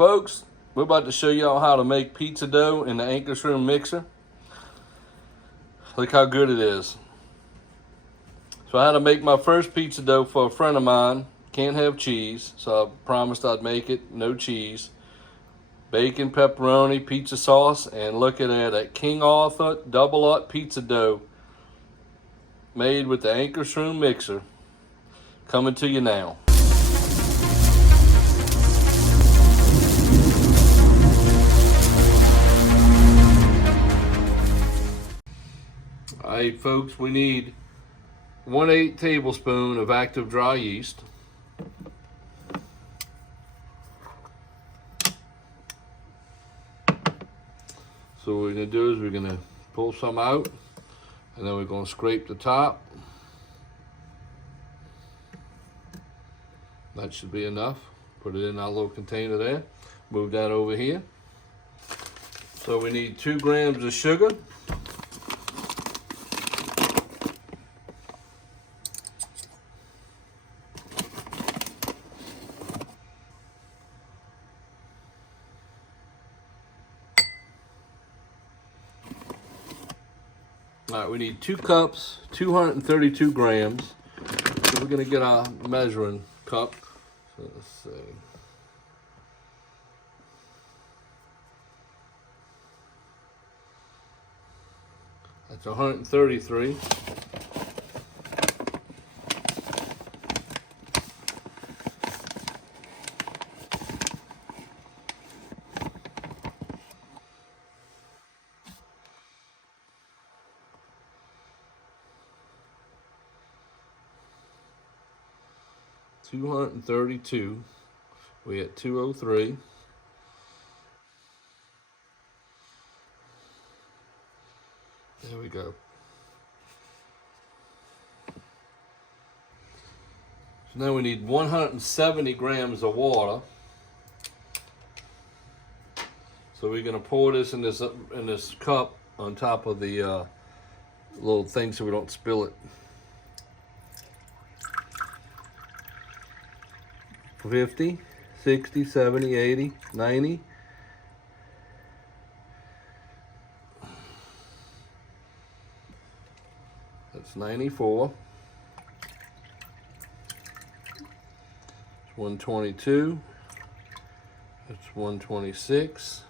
Folks, we're about to show y'all how to make pizza dough in the Ankarsrum mixer. Look how good it is. So I had to make my first pizza dough for a friend of mine. Can't have cheese, so I promised I'd make it, no cheese. Bacon, pepperoni, pizza sauce, and look at that King Arthur double-up pizza dough made with the Ankarsrum mixer. Coming to you now. Alright folks, we need 1/8 tablespoon of active dry yeast. So what we're going to do is we're going to pull some out, and then we're going to scrape the top. That should be enough. Put it in our little container there. Move that over here. So we need 2 grams of sugar. All right, we need 2 cups, 232 grams. So we're gonna get our measuring cup. So let's see. That's 133. $232. We at 203. There we go. So now we need 170 grams of water. So we're gonna pour this in this cup on top of the little thing so we don't spill it. 50, 60, 70, 80, 90. That's 94. It's 122. That's 126.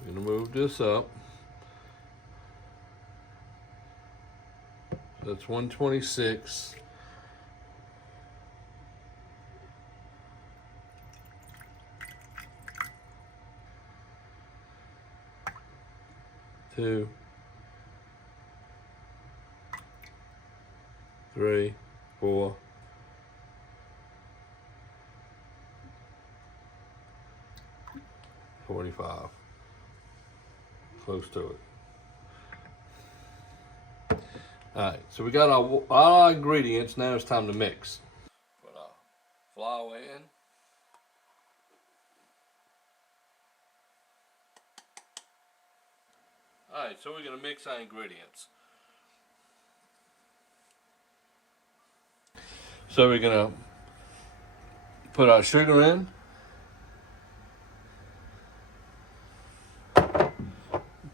I'm gonna move this up. That's 126. Two, 3, 4. 45. Close to it. Alright, so we got our ingredients. Now it's time to mix. Put our flour in. Alright, so we're going to mix our ingredients. So we're going to put our sugar in.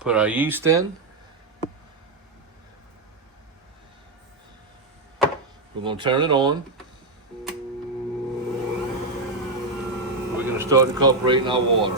Put our yeast in. We're going to turn it on. We're going to start incorporating our water.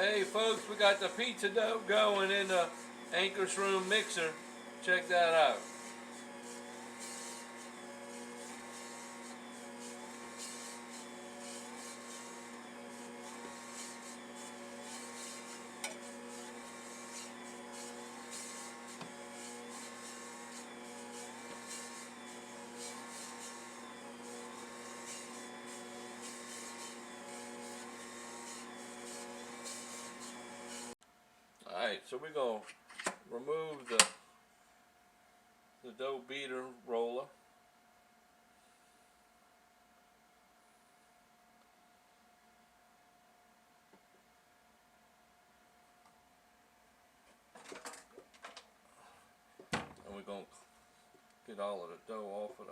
Hey folks, we got the pizza dough going in the Ankarsrum mixer. Check that out. Alright, so we're going to remove the dough beater roller. And we're going to get all of the dough off of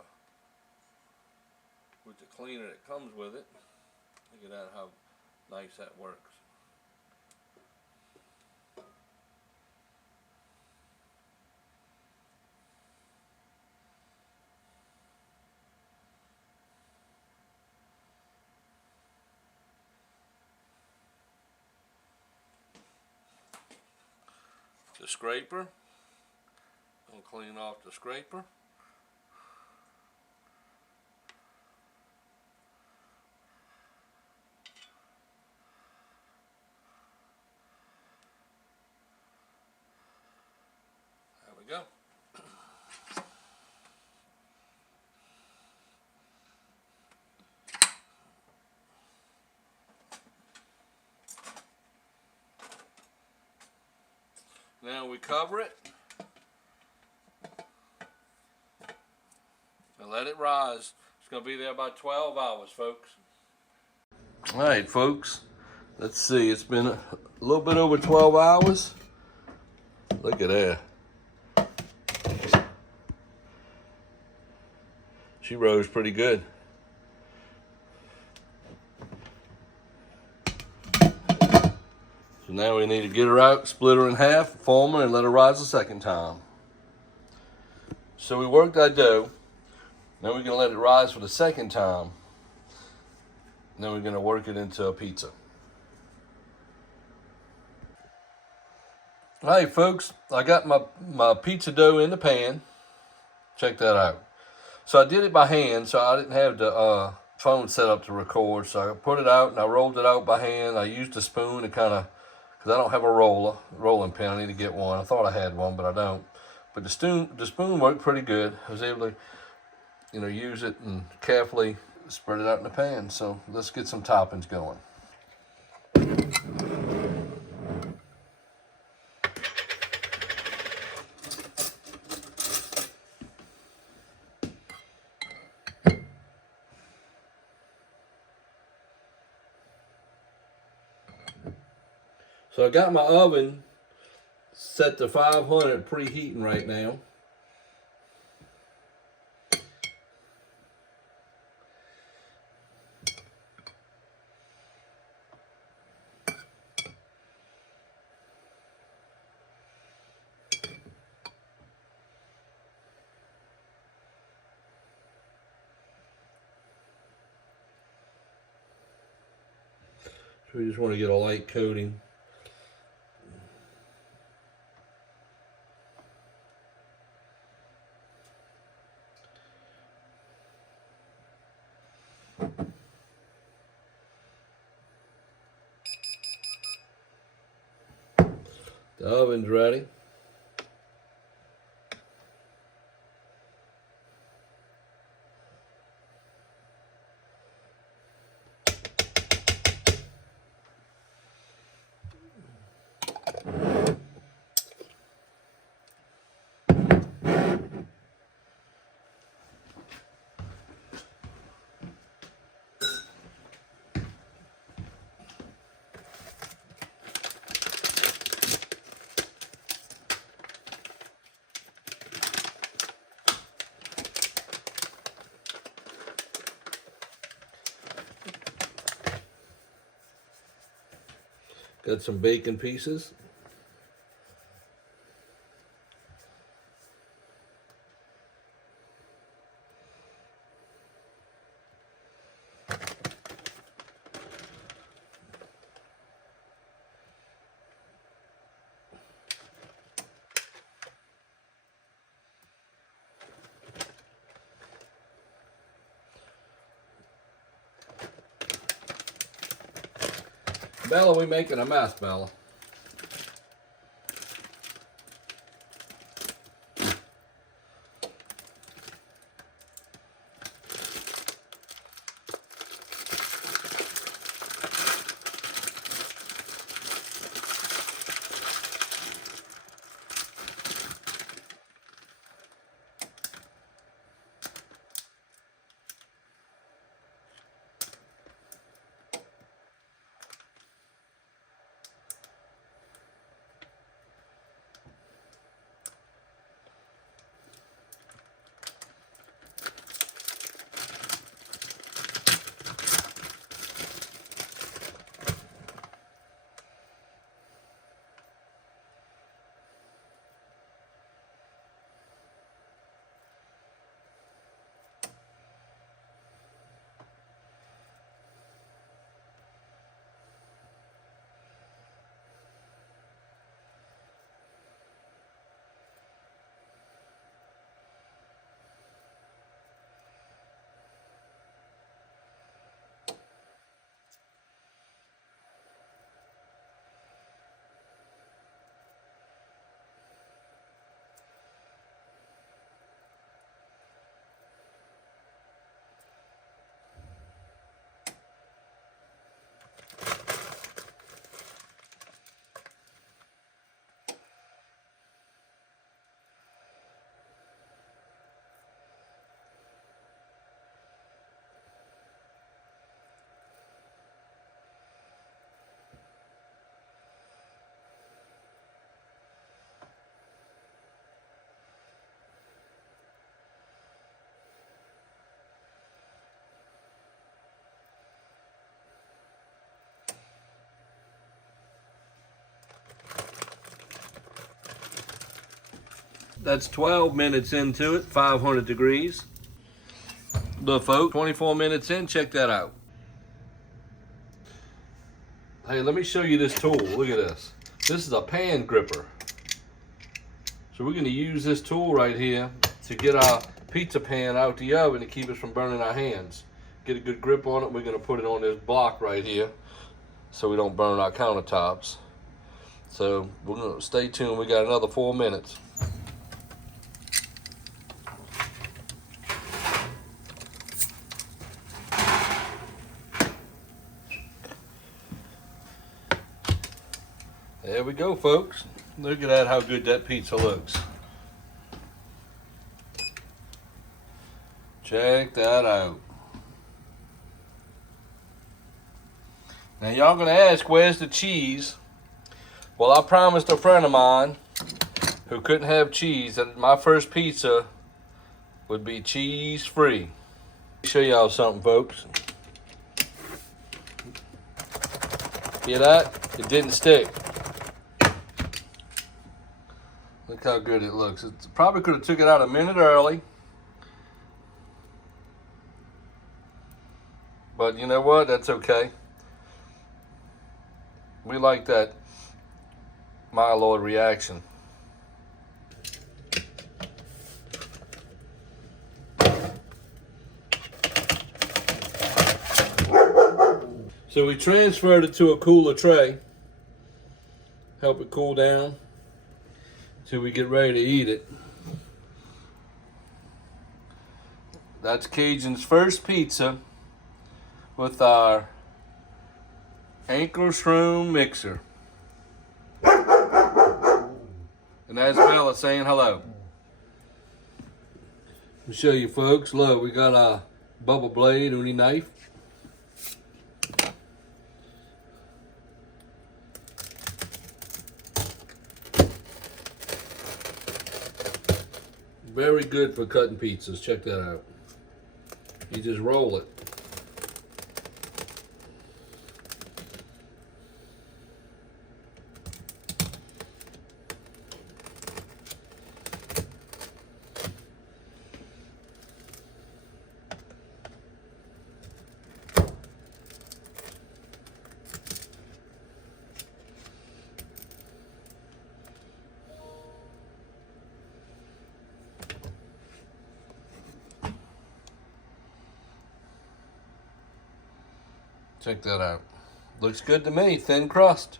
with the cleaner that comes with it. Look at that, how nice that works. The scraper. I'll clean off the scraper. There we go. Now we cover it and let it rise. It's going to be there about 12 hours, folks. All right, folks. Let's see. It's been a little bit over 12 hours. Look at that. She rose pretty good. So now we need to get her out, split her in half, form her, and let her rise a second time. So we worked our dough. Now we're going to let it rise for the second time. And then we're going to work it into a pizza. All right, folks. I got my pizza dough in the pan. Check that out. So I did it by hand, so I didn't have the phone set up to record. So I put it out and I rolled it out by hand. I used a spoon to kind of, because I don't have a rolling pin. I need to get one. I thought I had one, but I don't. But the spoon worked pretty good. I was able to, use it and carefully spread it out in the pan. So let's get some toppings going. So I got my oven set to 500 preheating right now. So we just want to get a light coating. The oven's ready. Got some bacon pieces. Bella, we making a mess, Bella. That's 12 minutes into it, 500 degrees. Look, folks, 24 minutes in, check that out. Hey, let me show you this tool. Look at this. This is a pan gripper. So we're gonna use this tool right here to get our pizza pan out the oven to keep us from burning our hands. Get a good grip on it. We're gonna put it on this block right here so we don't burn our countertops. So we're gonna stay tuned. We got another 4 minutes. There we go, folks. Look at that, how good that pizza looks. Check that out. Now y'all gonna ask, where's the cheese? Well, I promised a friend of mine who couldn't have cheese that my first pizza would be cheese free. Let me show y'all something, folks. Hear that? It didn't stick. Look how good it looks. It probably could have took it out a minute early. But you know what? That's okay. We like that myeloid reaction. So we transferred it to a cooler tray. Help it cool down till we get ready to eat it. That's Cajun's first pizza with our Ankarsrum mixer. And that's Bella saying hello. I'll show you, folks. Look, we got a Bubba blade uni knife. Very good for cutting pizzas. Check that out. You just roll it. Check that out. Looks good to me, thin crust.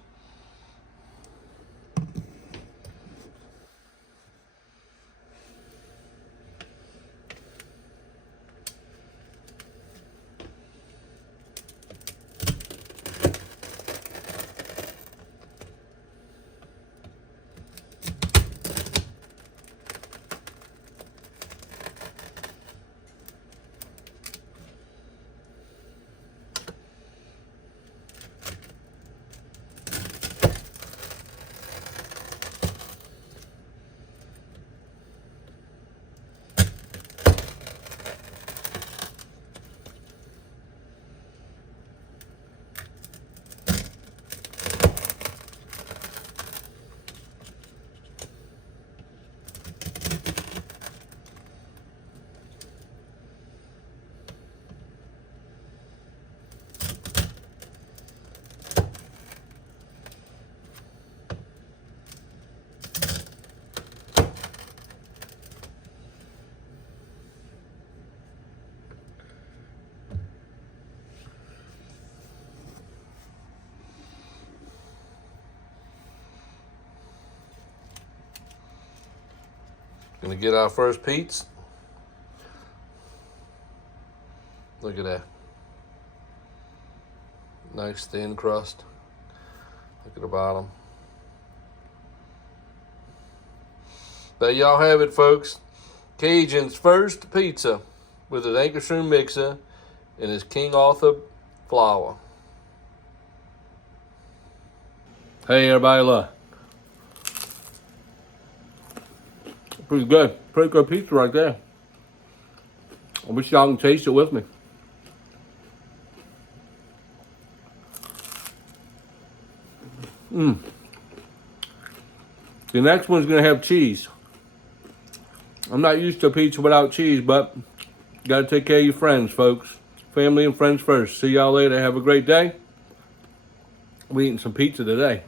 Gonna get our first pizza. Look at that. Nice thin crust. Look at the bottom. There y'all have it, folks. Cajun's first pizza with his Ankarsrum mixer and his King Arthur flour. Hey everybody, look. Pretty good. Pretty good pizza right there. I wish y'all can taste it with me. The next one's gonna have cheese. I'm not used to a pizza without cheese, but you gotta take care of your friends, folks. Family and friends first. See y'all later. Have a great day. We eating some pizza today.